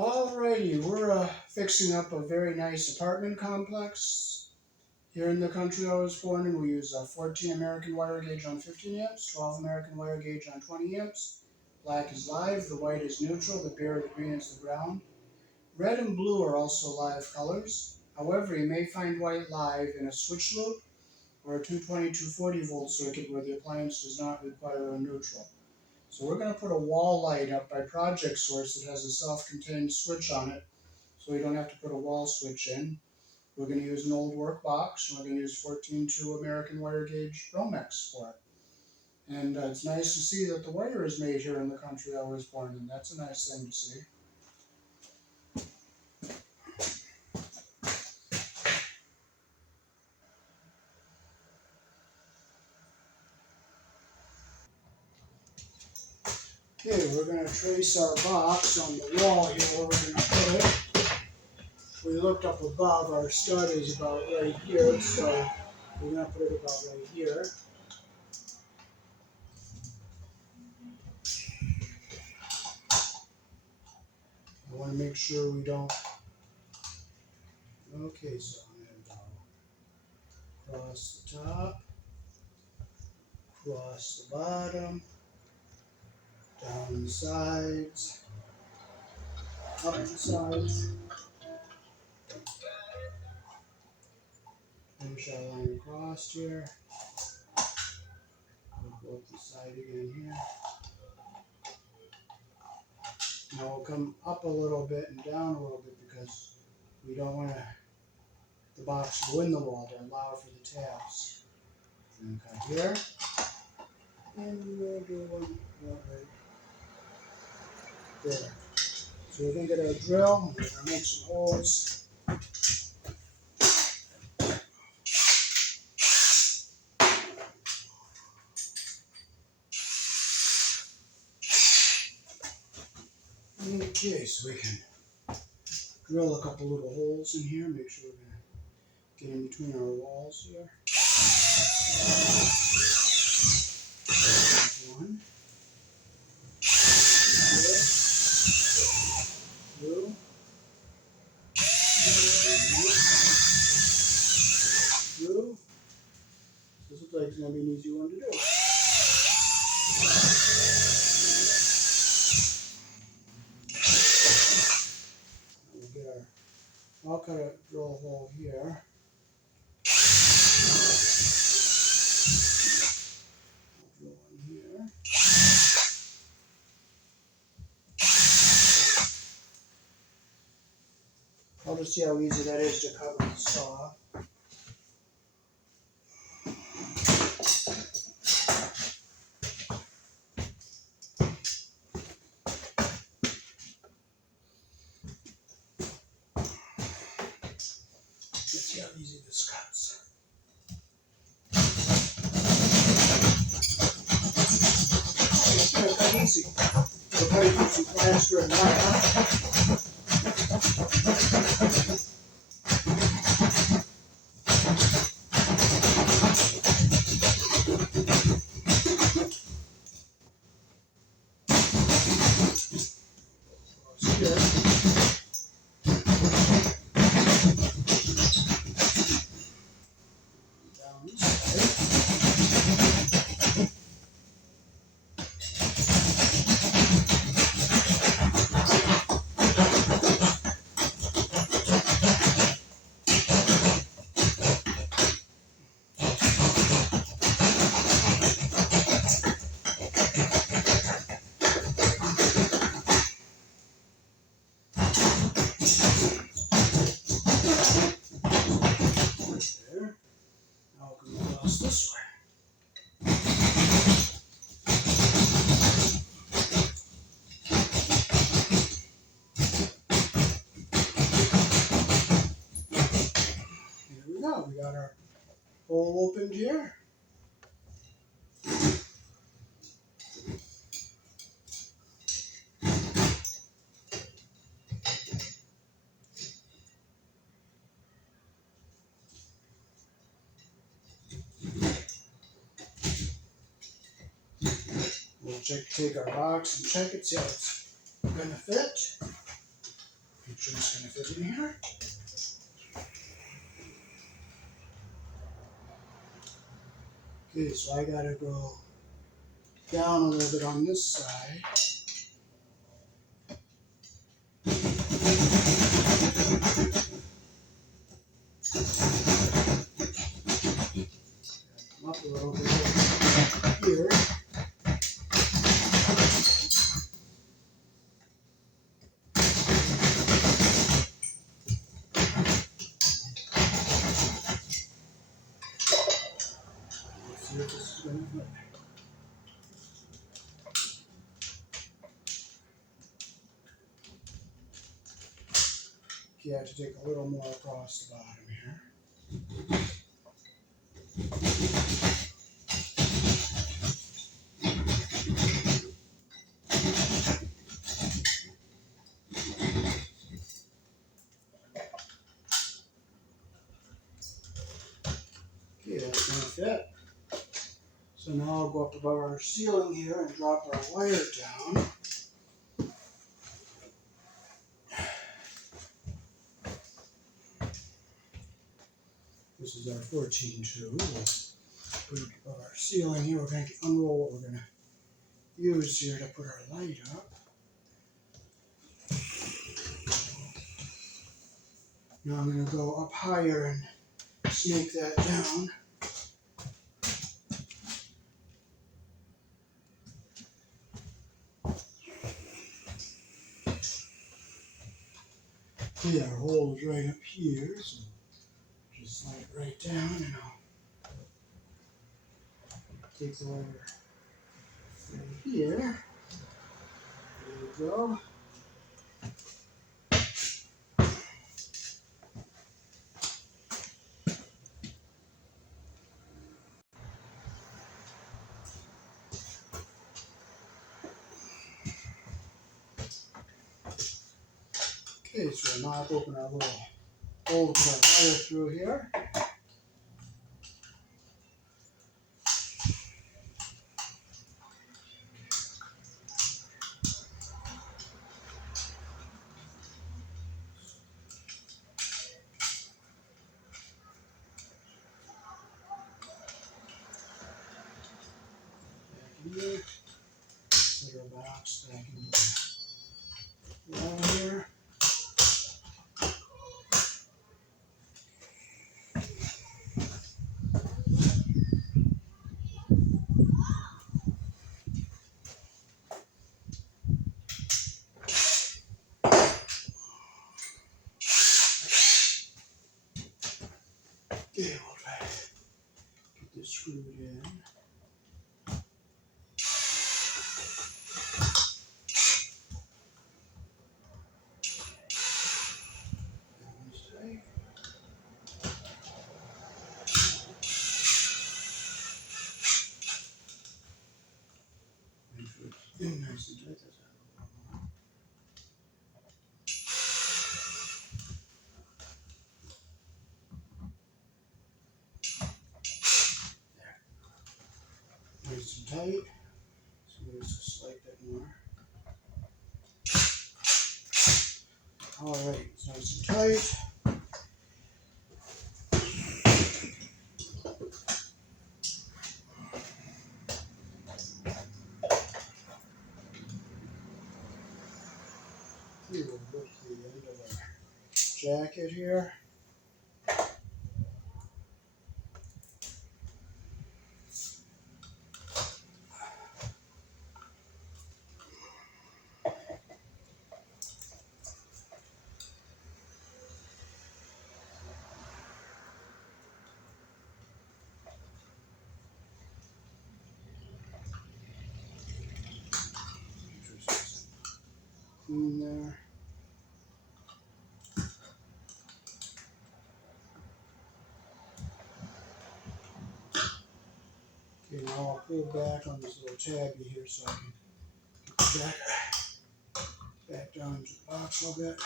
Alrighty, we're fixing up a very nice apartment complex here in the country I was born in. We use 14 American wire gauge on 15 amps, 12 American wire gauge on 20 amps. Black is live, the white is neutral, the beer, the green is the ground. Red and blue are also live colors. However, you may find white live in a switch loop or a 220-240 volt circuit where the appliance does not require a neutral. So we're going to put a wall light up by Project Source that has a self-contained switch on it, so we don't have to put a wall switch in. We're going to use an old workbox, and we're going to use 14-2 American wire gauge Romex for it. And it's nice to see that the wire is made here in the country I was born in. That's a nice thing to see. Okay, we're going to trace our box on the wall here where we're going to put it. We looked up above, our stud is about right here, so we're going to put it about right here. I want to make sure we don't. Okay, so I'm going to go across the top, across the bottom, down the sides, up the sides, finish our line across here. We'll go up the side again here. Now we'll come up a little bit and down a little bit because we don't want the box to go in the wall to allow for the tabs. And cut here. And we'll do one right there. So we're going to get our drill. We're going to make some holes. Okay, so we can drill a couple little holes in here. Make sure we're going to get in between our walls here. One. Two. Two. This looks like it's going to be an easy one to do. I'll cut a drill hole here. I'll drill one here. I'll just see how easy that is to cut with the saw. Let's see how easy this cuts. It's going to cut easy. We're cutting through some plaster and wire. This way. Here we go. We got our hole opened here. We'll take our box and check it, see how it's going to fit. Make sure it's going to fit in here. Okay, so I gotta go down a little bit on this side. Come up a little bit here. Let's see if this is going to fit. Okay, I have to take a little more across the bottom here. Okay, that's going to fit. So now I'll go up above our ceiling here and drop our wire down. This is our 14-2. We'll put it above our ceiling here. We're going to unroll what we're going to use here to put our light up. Now I'm going to go up higher and snake that down. Okay, our hole is right up here, so just slide it right down and I'll take the wire right here. There we go. Okay, so we'll now open our little hole to put our wire through here. Back in here. Put our box back in the wall here. Okay, we'll try to get this screwed in. Make sure it's in nice and tight. Nice and tight. So we'll just slide that more. Alright, it's nice and tight. We will look the end of our jacket here. Clean there. Okay, now I'll pull back on this little tabby here so I can get the back down into the box a little bit.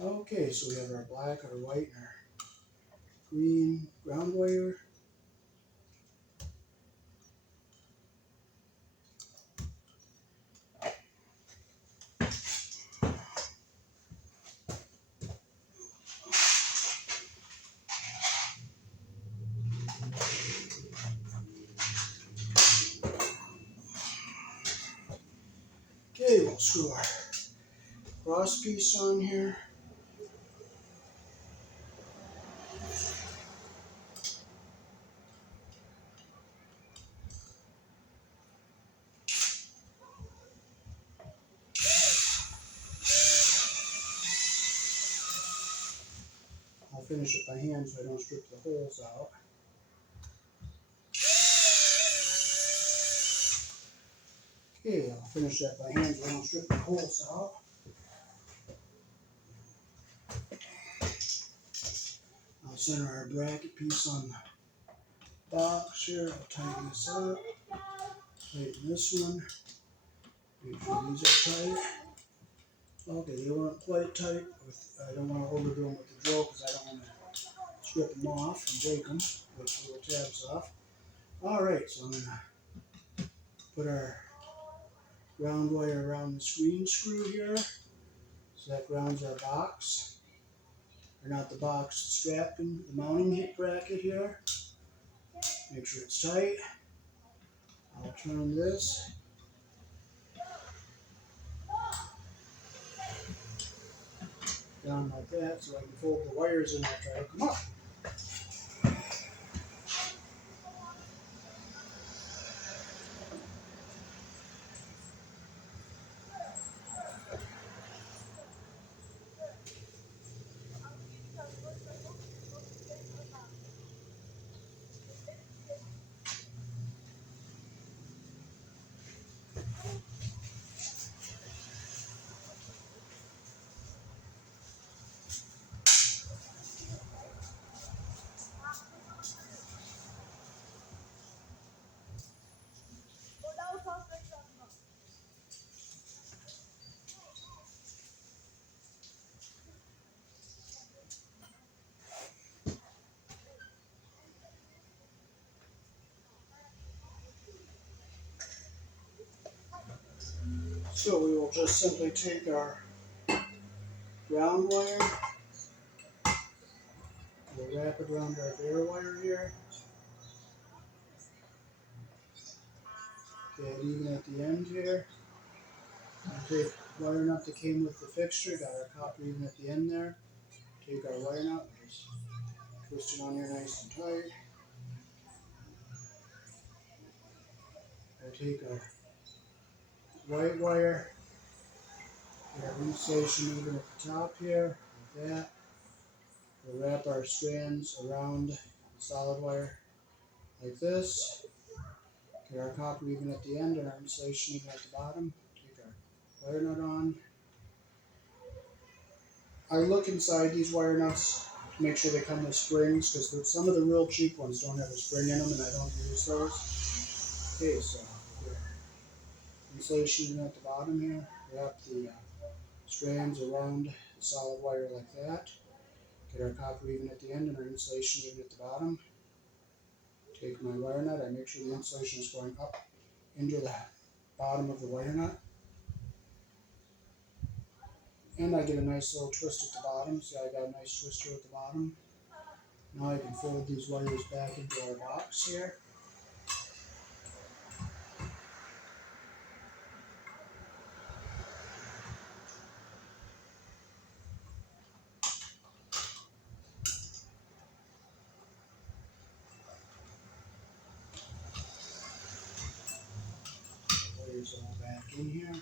Okay, so we have our black, our white, and our green ground wire. screw our cross piece on here. I'll finish it by hand so I don't strip the holes out. Okay, I'll finish that by hand so I don't strip the holes out. I'll center our bracket piece on the box here. I'll tighten this up. Tighten this one. Make sure these are tight. Okay, they weren't quite tight. I don't want to overdo them with the drill because I don't want to strip them off and break them with little tabs off. Alright, so I'm going to put our ground wire around the screen screw here. So that grounds our box. Or not the box, the strap and the mounting bracket here. Make sure it's tight. I'll turn this. Down like that so I can fold the wires in after I hook them up. So we will just simply take our ground wire, we'll wrap it around our bare wire here, get it even at the end here, and take wire nut that came with the fixture, got our copper even at the end there, take our wire nut, just twist it on here nice and tight, we'll take our white wire, get our insulation even at the top here, like that. We'll wrap our strands around the solid wire like this. Get our copper even at the end and our insulation even at the bottom. Take our wire nut on. I look inside these wire nuts to make sure they come with springs because some of the real cheap ones don't have a spring in them and I don't use those. Okay, so get our insulation even at the bottom here. Wrap the strands around the solid wire like that. Get our copper even at the end and our insulation even at the bottom. Take my wire nut, I make sure the insulation is going up into the bottom of the wire nut. And I get a nice little twist at the bottom. See, I got a nice twister at the bottom. Now I can fold these wires back into our box here. Wires all back in here.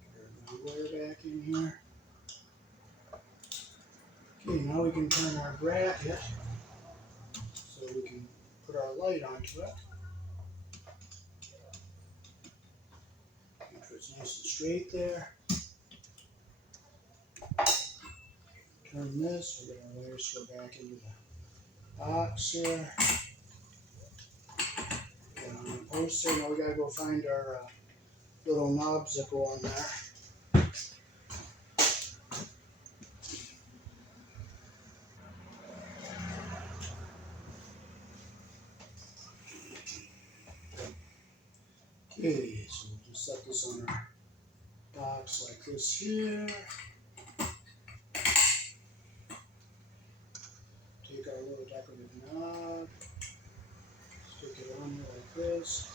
Get our wire back in here. Okay, now we can turn our bracket so we can put our light onto it. Make sure it's nice and straight there. Turn this, we'll get our wires go back into the box here. Get on the post here. Now we gotta go find our little knobs that go on there. Okay, so we'll just set this on our box like this here. Take our little decorative knob, stick it on here like this.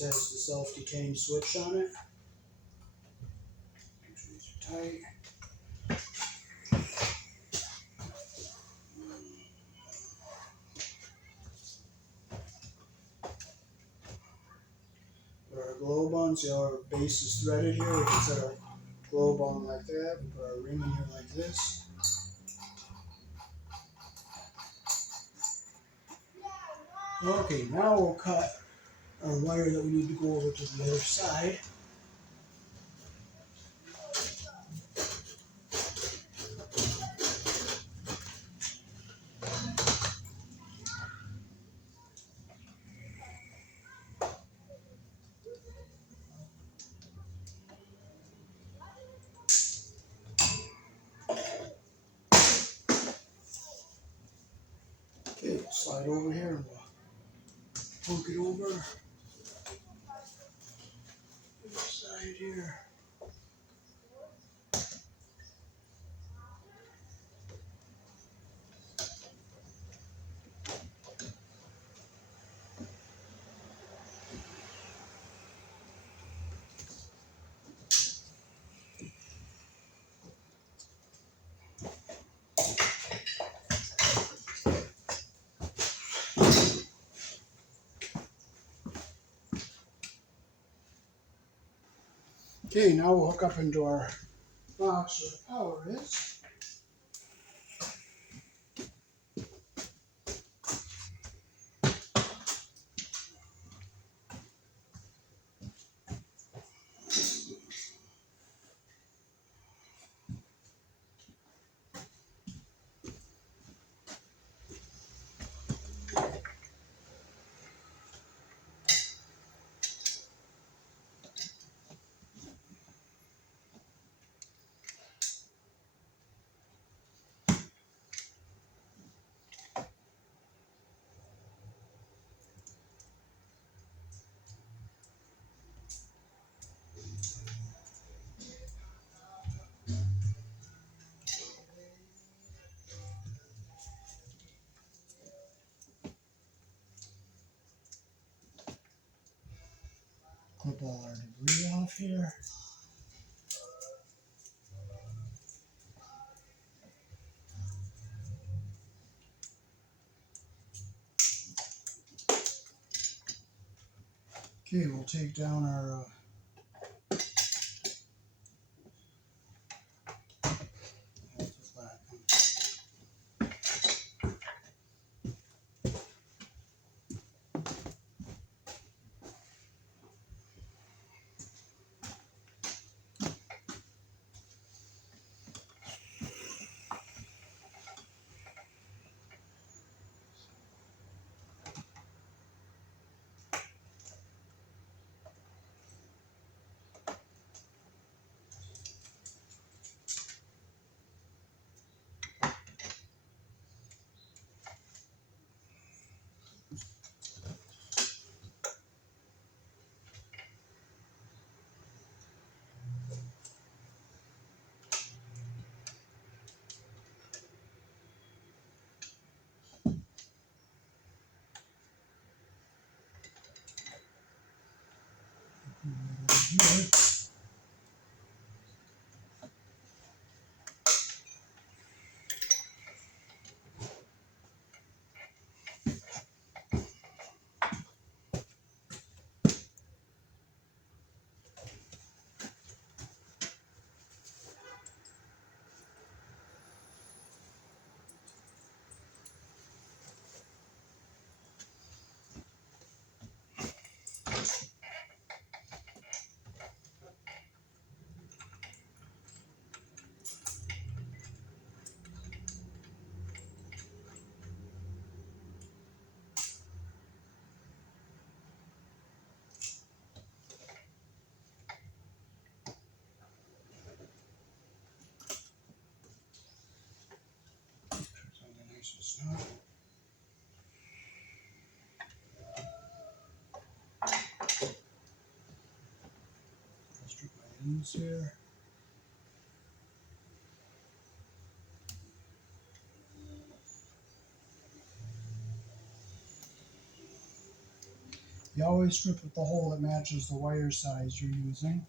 this has the self-detaining switch on it. Make sure these are tight. Put our globe on. See how our base is threaded here? We can set our globe on like that. We put our ring in here like this. Okay, now we'll cut our wire that we need to go over to the other side. Okay, we'll slide over here and we'll hook it over the side here. Okay, now we'll hook up into our box where the power is. Clip all our debris off here. Okay, we'll take down our here. Something nice and snug. Strip my ends here. You always strip with the hole that matches the wire size you're using.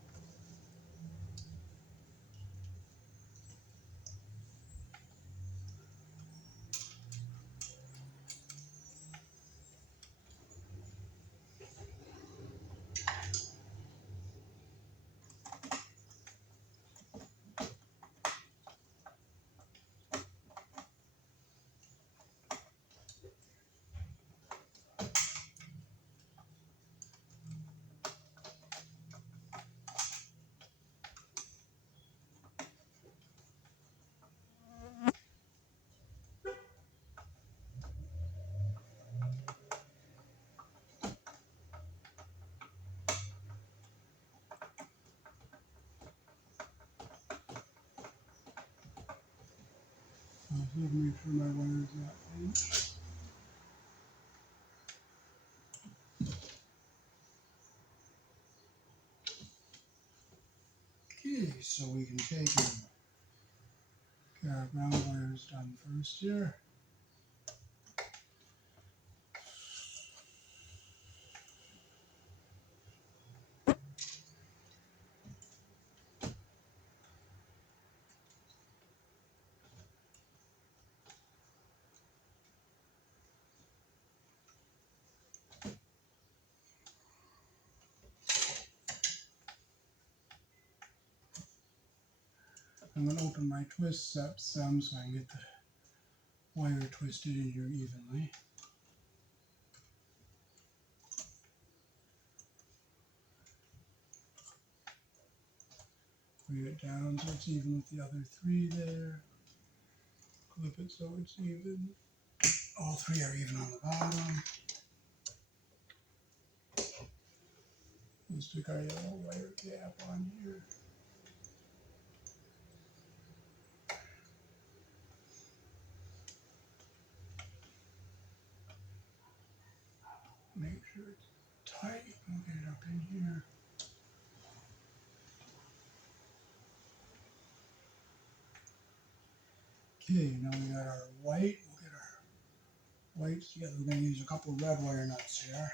I'll make sure my wire is that length. Okay, so we can take and get our ground wires done first here. I'm going to open my twist up some so I can get the wire twisted in here evenly. Bring it down so it's even with the other three there. Clip it so it's even. All three are even on the bottom. We'll stick our yellow wire cap on here. Make sure it's tight. We'll get it up in here. Okay, now we got our white. We'll get our whites together. We're going to use a couple of red wire nuts here.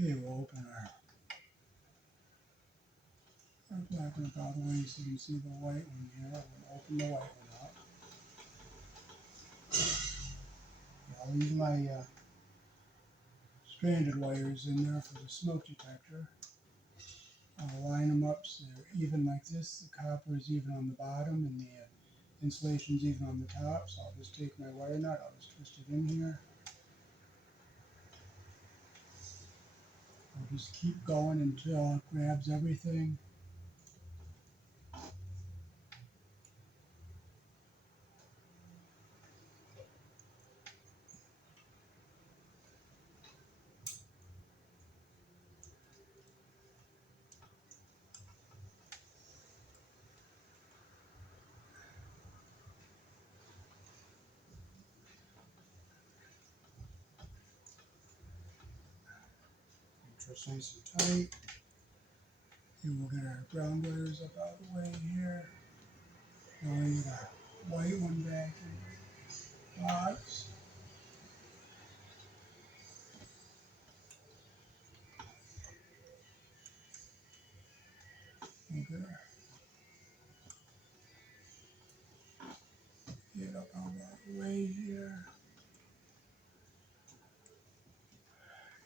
Okay, we'll open our black one up all the way so you can see the white one here. We'll open the white one up. I'll leave my stranded wires in there for the smoke detector. I'll line them up so they're even like this. The copper is even on the bottom and the insulation is even on the top. So I'll just take my wire nut, I'll just twist it in here. I'll just keep going until it grabs everything. Make sure it's nice and tight. And we'll get our brown wires up out of the way here. Now we get our white one back in the box. We'll get up out of the way here.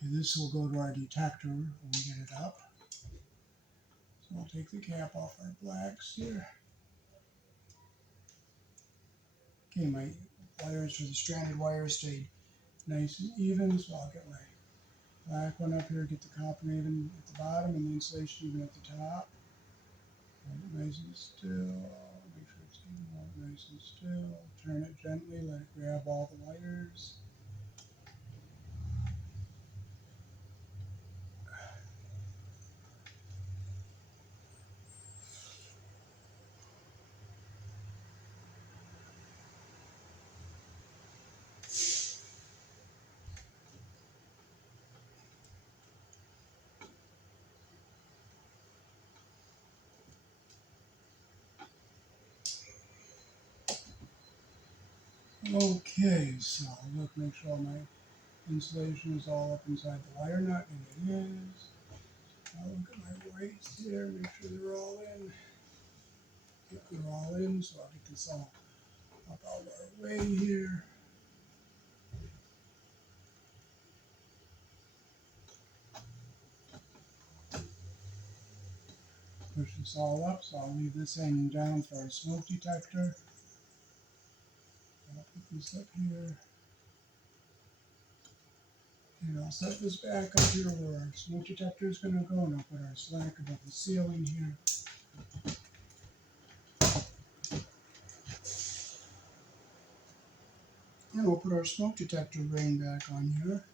And this will go to our detector when we get it up. So I'll take the cap off our blacks here. Okay, my wires for the stranded wires stayed nice and even, so I'll get my black one up here, get the copper even at the bottom and the insulation even at the top. Hold it nice and still. Make sure it's even, hold it nice and still. Turn it gently, let it grab all the wires. Okay, so look, make sure my insulation is all up inside the wire nut, and it is. I'll look at my weights here, make sure they're all in. Yep, they're all in, so I'll get this all up out of our way here. Push this all up, so I'll leave this hanging down for our smoke detector. I'll put this up here. And I'll set this back up here where our smoke detector is going to go, and I'll put our slack above the ceiling here. And we'll put our smoke detector brain back on here.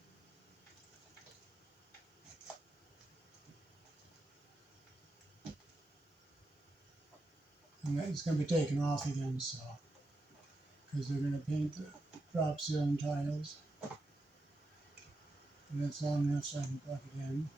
And it's going to be taken off again, so because they're going to paint the drop ceiling tiles. And that's long enough so I can plug it in.